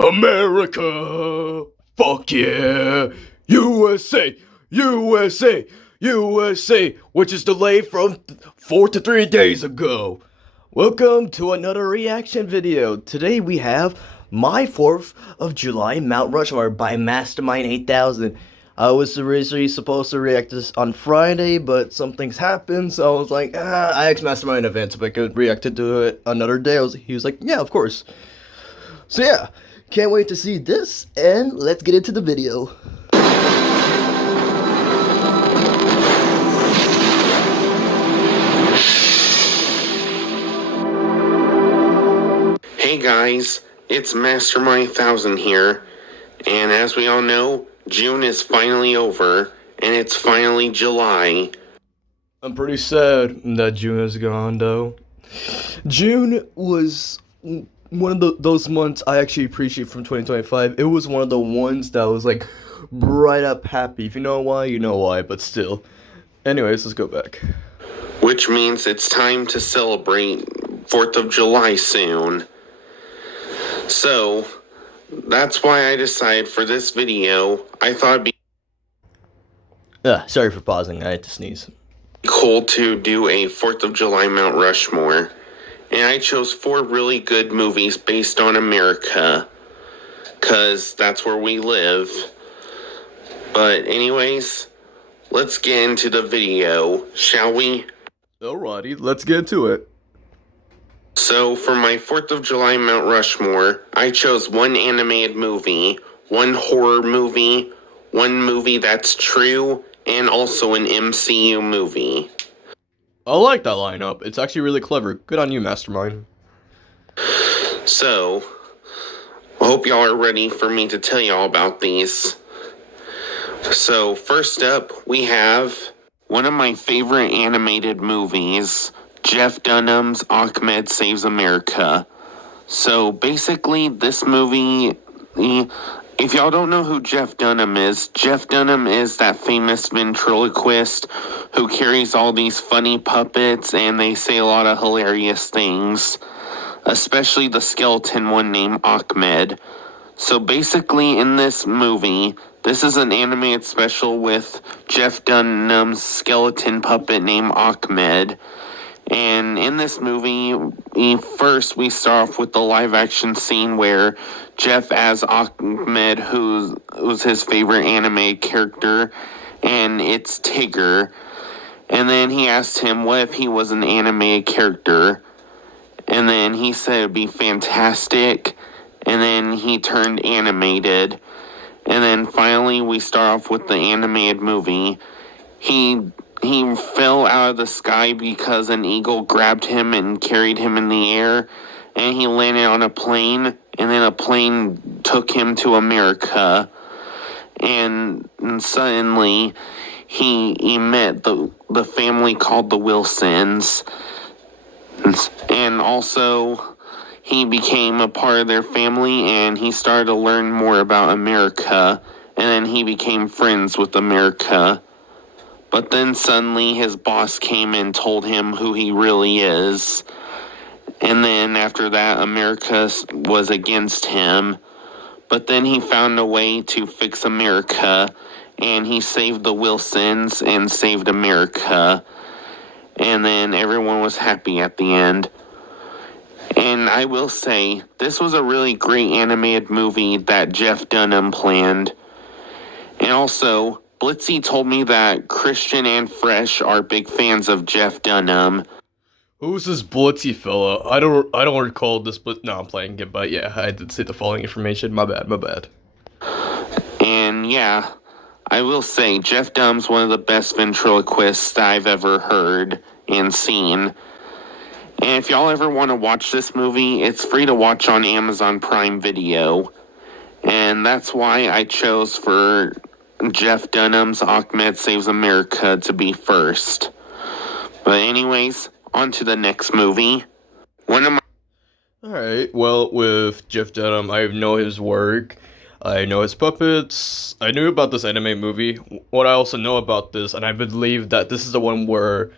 America! Fuck yeah! USA! USA! USA! Which is delayed from 4 to 3 days ago. Welcome to another reaction video. Today we have my 4th of July Mount Rushmore by Mastermind 8000. I was originally supposed to react to this on Friday, but some things happened, so I was like, I asked Mastermind in advance if I could react to it another day. He was like, yeah, of course. So yeah, can't wait to see this, and let's get into the video. Hey guys, it's Mastermind 1000 here, and as we all know, June is finally over, and it's finally July. I'm pretty sad that June is gone, though. June was one of those months I actually appreciate from 2025. It was one of the ones that was like bright up happy. If you know why, you know why, but still. Anyways, let's go back. Which means it's time to celebrate 4th of July soon. So, that's why I decided for this video, I thought it'd be Sorry for pausing, I had to sneeze. cool to do a 4th of July Mount Rushmore. And I chose 4 really good movies based on America, because that's where we live. But anyways, let's get into the video, shall we? Alrighty, let's get to it. So, for my 4th of July Mount Rushmore, I chose 1 animated movie, 1 horror movie, 1 movie that's true, and also an MCU movie. I like that lineup. It's actually really clever. Good on you, Mastermind. So, I hope y'all are ready for me to tell y'all about these. So, first up, we have one of my favorite animated movies, Jeff Dunham's Ahmed Saves America. So basically, this movie, if y'all don't know who Jeff Dunham is that famous ventriloquist who carries all these funny puppets and they say a lot of hilarious things, especially the skeleton one named Ahmed. So basically, in this movie, this is an animated special with Jeff Dunham's skeleton puppet named Ahmed. And in this movie, first we start off with the live action scene where Jeff as Ahmed, who's his favorite anime character, and it's Tigger. And then he asked him what if he was an animated character. And then he said it'd be fantastic. And then he turned animated. And then finally we start off with the animated movie. He fell out of the sky because an eagle grabbed him and carried him in the air, and he landed on a plane, and then a plane took him to America, and suddenly he met the family called the Wilsons, and also he became a part of their family, and he started to learn more about America, and then he became friends with America. But then suddenly his boss came and told him who he really is. And then after that, America was against him. But then he found a way to fix America. And he saved the Wilsons and saved America. And then everyone was happy at the end. And I will say, this was a really great animated movie that Jeff Dunham planned. And also, Blitzy told me that Christian and Fresh are big fans of Jeff Dunham. Who's this Blitzy fella? I don't recall this, but no, I'm playing it. But yeah, I did say the following information. My bad. And yeah, I will say Jeff Dunham's one of the best ventriloquists that I've ever heard and seen. And if y'all ever want to watch this movie, it's free to watch on Amazon Prime Video. And that's why I chose for Jeff Dunham's Ahmed Saves America to be first. But anyways, on to the next movie. Alright, well, with Jeff Dunham, I know his work. I know his puppets. I knew about this anime movie. What I also know about this, and I believe that this is the one where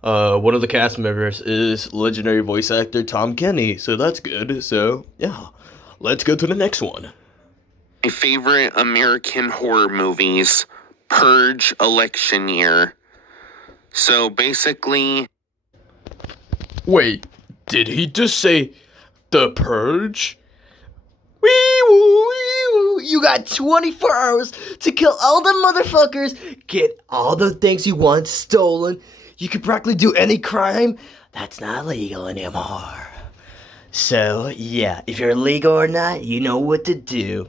one of the cast members is legendary voice actor Tom Kenny. So that's good. So, yeah. let's go to the next one. My favorite American horror movies, Purge election year. So basically, Wait, did he just say The Purge? Wee woo, wee woo. You got 24 hours to kill all the motherfuckers, get all the things you want stolen. You can practically do any crime that's not legal anymore. So, yeah, if you're legal or not, you know what to do.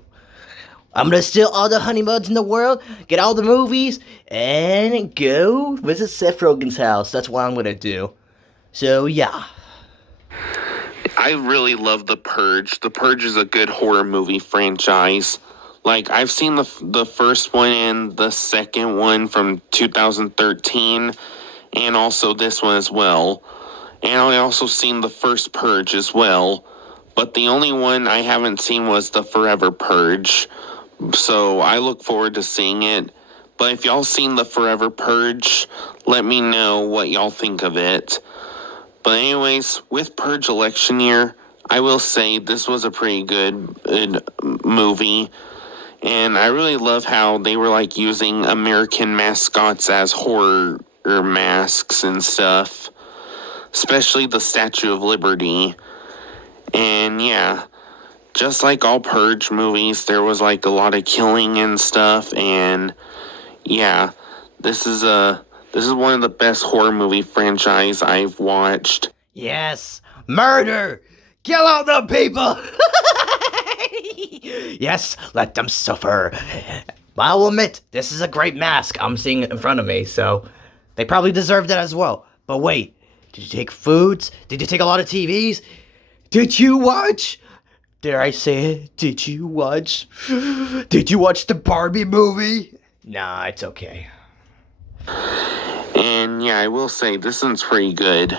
I'm gonna steal all the honey buds in the world, get all the movies, and go visit Seth Rogen's house. That's what I'm gonna do. So, yeah. I really love The Purge. The Purge is a good horror movie franchise. Like, I've seen the first one and the second one from 2013, and also this one as well. And I also seen the first Purge as well. But the only one I haven't seen was the Forever Purge. So I look forward to seeing it. But if y'all seen the Forever Purge, let me know what y'all think of it. But anyways, with Purge election year, I will say this was a pretty good movie. And I really love how they were like using American mascots as horror masks and stuff. Especially the Statue of Liberty. And yeah, just like all Purge movies, there was like a lot of killing and stuff. And yeah, this is one of the best horror movie franchise I've watched. Yes, murder! Kill all the people! Yes, let them suffer. I'll admit, this is a great mask I'm seeing in front of me, so they probably deserved it as well. But wait, did you take foods? Did you take a lot of TVs? Did you watch? Dare I say it? Did you watch? Did you watch the Barbie movie? Nah, it's okay. And yeah, I will say this one's pretty good.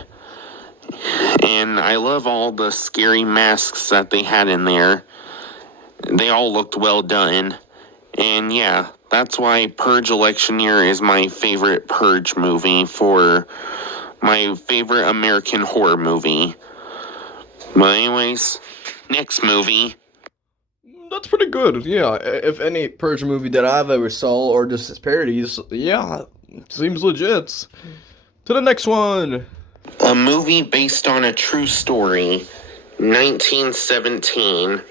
And I love all the scary masks that they had in there. They all looked well done. And yeah, that's why Purge election year is my favorite Purge movie for my favorite American horror movie. But anyways, next movie. That's pretty good. Yeah, if any Purge movie that I've ever saw or just its parodies, yeah, seems legit. To the next one. A movie based on a true story, 1917.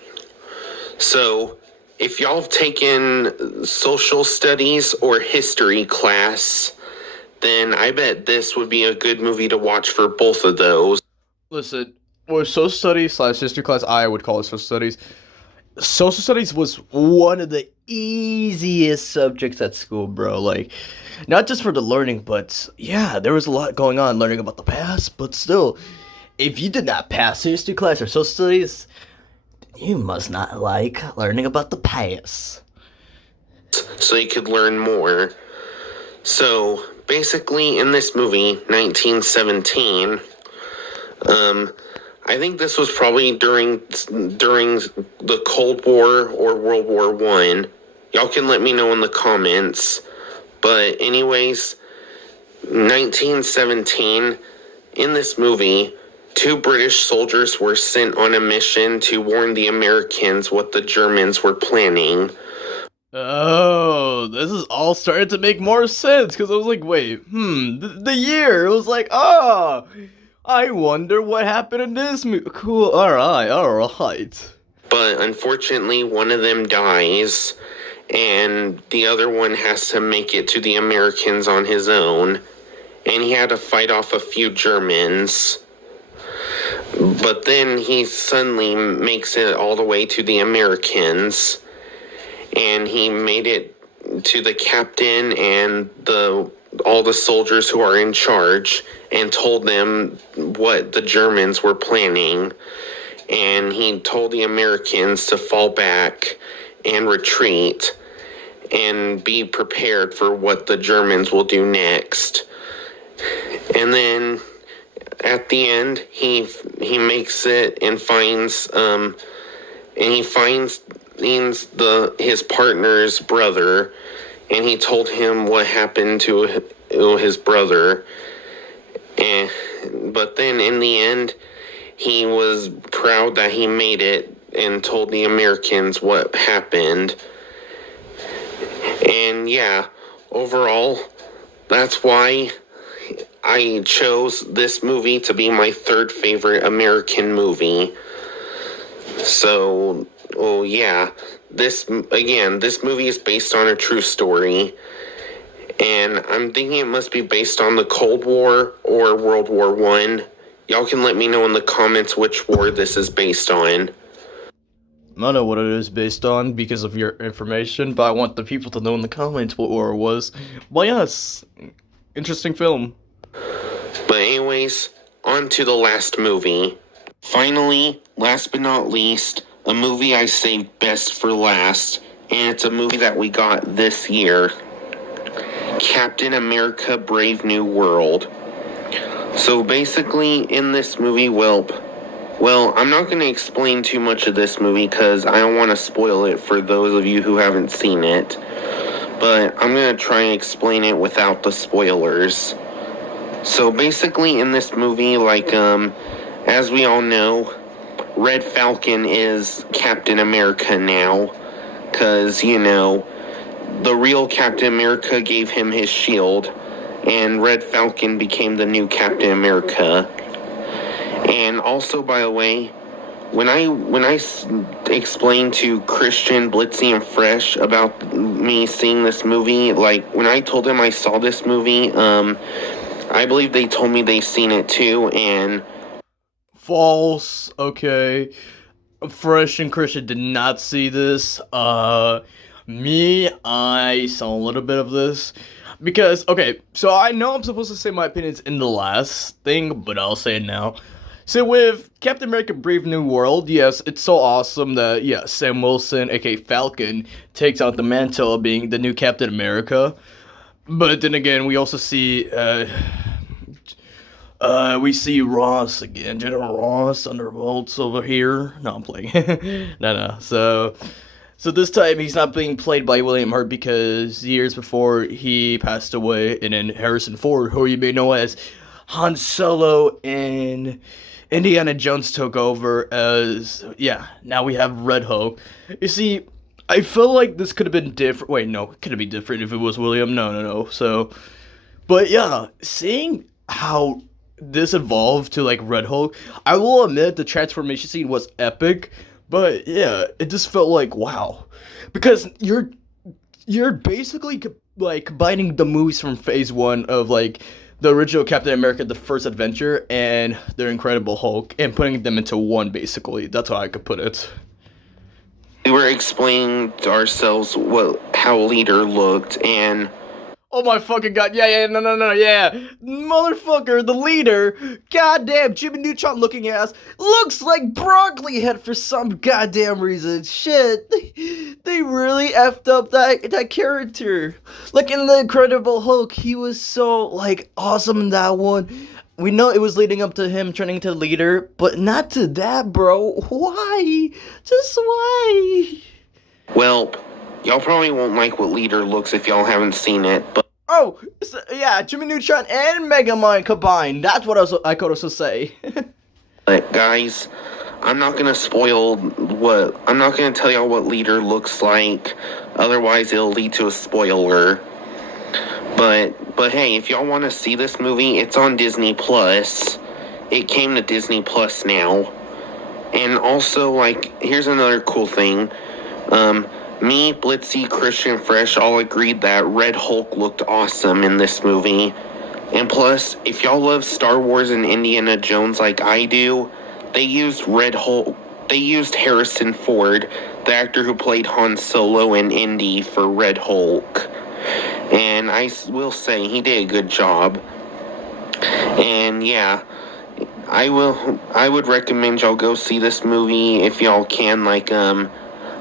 So, if y'all have taken social studies or history class, then I bet this would be a good movie to watch for both of those. Listen, with social studies / history class, I would call it social studies. Social studies was one of the easiest subjects at school, bro. Like, not just for the learning, but yeah, there was a lot going on learning about the past, but still, if you did not pass history class or social studies, you must not like learning about the past. So you could learn more. So, basically, in this movie, 1917, I think this was probably during the Cold War or World War I. Y'all can let me know in the comments. But anyways, 1917, in this movie, 2 British soldiers were sent on a mission to warn the Americans what the Germans were planning. Oh, this is all starting to make more sense, because I was like, wait, the year, it was like, oh, I wonder what happened in this movie. Cool, alright. But unfortunately, one of them dies, and the other one has to make it to the Americans on his own, and he had to fight off a few Germans. But then he suddenly makes it all the way to the Americans, and he made it to the captain and all the soldiers who are in charge, and told them what the Germans were planning. And he told the Americans to fall back and retreat and be prepared for what the Germans will do next. And then at the end, he makes it and finds his partner's brother, and he told him what happened to his brother. But then in the end, he was proud that he made it told the Americans what happened. And yeah, overall, that's why I chose this movie to be my third favorite American movie. So, oh yeah, this movie is based on a true story, and I'm thinking it must be based on the Cold War or World War One. Y'all can let me know in the comments which war this is based on. I don't know what it is based on because of your information, but I want the people to know in the comments what war it was. Well, yes, interesting film. But anyways, on to the last movie. Finally, last but not least, a movie I saved best for last, and it's a movie that we got this year. Captain America Brave New World. So basically, in this movie, well, I'm not going to explain too much of this movie because I don't want to spoil it for those of you who haven't seen it. But I'm going to try and explain it without the spoilers. So basically, in this movie, as we all know, Red Falcon is Captain America now. Because, the real Captain America gave him his shield, and Red Falcon became the new Captain America. And also, by the way, when I explained to Christian, Blitzy, and Fresh about me seeing this movie, when I told them I saw this movie, I believe they told me they seen it too, and... False, okay. Fresh and Christian did not see this. I saw a little bit of this. Because, okay, so I know I'm supposed to say my opinions in the last thing, but I'll say it now. So with Captain America Brave New World, yes, it's so awesome that, yeah, Sam Wilson, aka Falcon, takes out the mantle of being the new Captain America. But then again, we also see, we see Ross again, General Ross, Thunderbolts over here. No, I'm playing. No. So this time he's not being played by William Hurt because years before he passed away, and then Harrison Ford, who you may know as Han Solo in Indiana Jones, took over as, yeah, now we have Red Hulk. You see, I feel like this could have been different. Wait, no, it couldn't be different if it was William. No. So, but yeah, seeing how this evolved to like Red Hulk, I will admit the transformation scene was epic. But yeah, it just felt like wow, because you're basically like combining the movies from Phase 1 of like the original Captain America, the first adventure, and the Incredible Hulk, and putting them into one. Basically, that's how I could put it. We were explaining to ourselves how Leader looked, and oh my fucking god, yeah, no, yeah. Motherfucker, the Leader, goddamn Jimmy Neutron looking ass, looks like Broccoli Head for some goddamn reason. Shit, they really effed up that character. Like in the Incredible Hulk, he was so, like, awesome in that one. We know it was leading up to him turning to Leader, but not to that, bro. Why? Just why? Well, y'all probably won't like what Leader looks if y'all haven't seen it, but... Oh, yeah, Jimmy Neutron and Megamind combined. That's what I could also say. But guys, I'm not gonna tell y'all what Leader looks like, otherwise it'll lead to a spoiler. But hey, if y'all want to see this movie, it's on Disney Plus. It came to Disney Plus now. And also, here's another cool thing. Me, Blitzy, Christian, Fresh all agreed that Red Hulk looked awesome in this movie. And plus, if y'all love Star Wars and Indiana Jones like I do, they used Harrison Ford, the actor who played Han Solo in Indy, for Red Hulk. And I will say, he did a good job. And yeah, I would recommend y'all go see this movie if y'all can,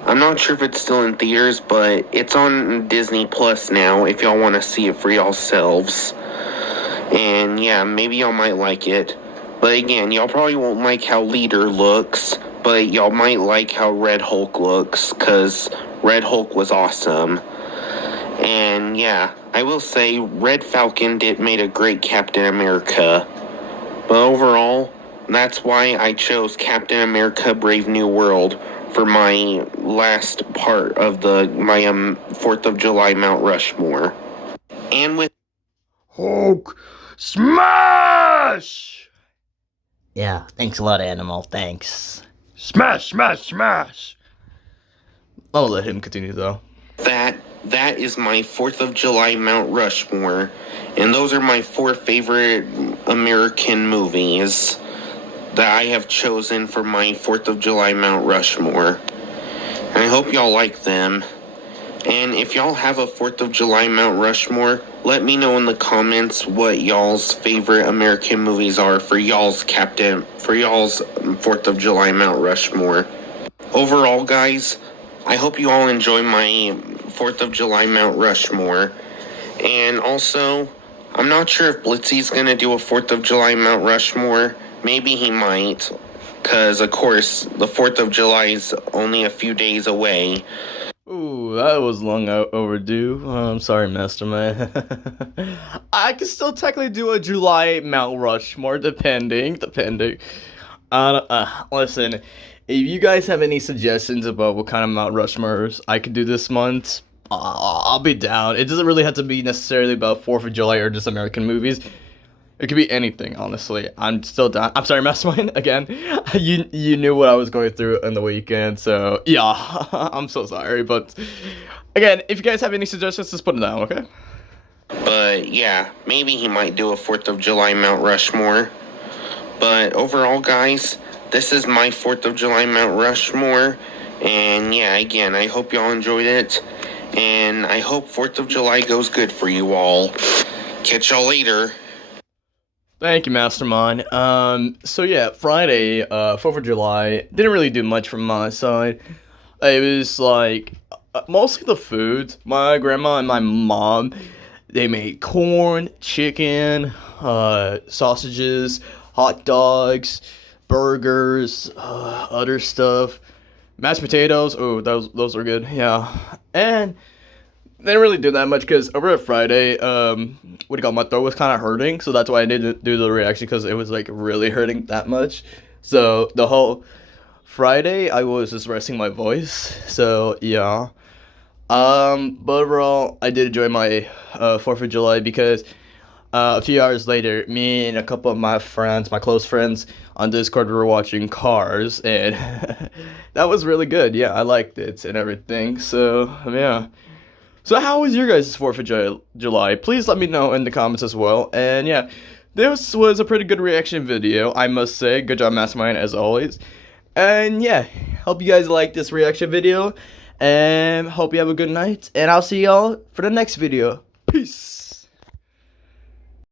I'm not sure if it's still in theaters, but it's on Disney Plus now if y'all want to see it for yourselves. And yeah, maybe y'all might like it. But again, y'all probably won't like how Leader looks, but y'all might like how Red Hulk looks, because Red Hulk was awesome. And yeah, I will say Red Falcon made a great Captain America. But overall, that's why I chose Captain America Brave New World for my last part of my 4th of July Mount Rushmore. And with Hulk smash! Yeah, thanks a lot, Animal. Thanks. Smash, smash, smash! I'll let him continue though. that is my 4th of July Mount Rushmore, and those are my 4 favorite American movies that I have chosen for my 4th of July Mount Rushmore. And I hope y'all like them. And if y'all have a 4th of July Mount Rushmore, let me know in the comments what y'all's favorite American movies are for y'all's 4th of July Mount Rushmore. Overall, guys, I hope you all enjoy my 4th of July Mount Rushmore. And also, I'm not sure if Blitzy's gonna do a 4th of July Mount Rushmore. Maybe he might, because, of course, the 4th of July is only a few days away. Ooh, that was long overdue. I'm sorry, Mastermind. I can still technically do a July Mount Rushmore, depending. Listen, if you guys have any suggestions about what kind of Mount Rushmores I could do this month, I'll be down. It doesn't really have to be necessarily about 4th of July or just American movies. It could be anything, honestly. I'm still down. I'm sorry, Mastermind, again. You knew what I was going through on the weekend, so yeah, I'm so sorry. But again, if you guys have any suggestions, just put them down, okay? But yeah, maybe he might do a 4th of July Mount Rushmore. But overall, guys, this is my 4th of July Mount Rushmore. And yeah, again, I hope y'all enjoyed it. And I hope 4th of July goes good for you all. Catch y'all later. Thank you, Mastermind. So yeah, Friday, 4th of July, didn't really do much from my side. It was like, mostly the food. My grandma and my mom, they made corn, chicken, sausages, hot dogs, burgers, other stuff, mashed potatoes. Oh, those are good. Yeah, and they didn't really do that much because over at Friday, my throat was kind of hurting, so that's why I didn't do the reaction because it was like really hurting that much. So the whole Friday, I was just resting my voice. So yeah. But overall, I did enjoy my 4th of July because a few hours later, me and a couple of my friends, my close friends on Discord, we were watching Cars, and that was really good. Yeah, I liked it and everything. So yeah. So how was your guys' 4th of July? Please let me know in the comments as well. And yeah, this was a pretty good reaction video, I must say. Good job, Mastermind, as always. And yeah, hope you guys like this reaction video. And hope you have a good night. And I'll see y'all for the next video. Peace.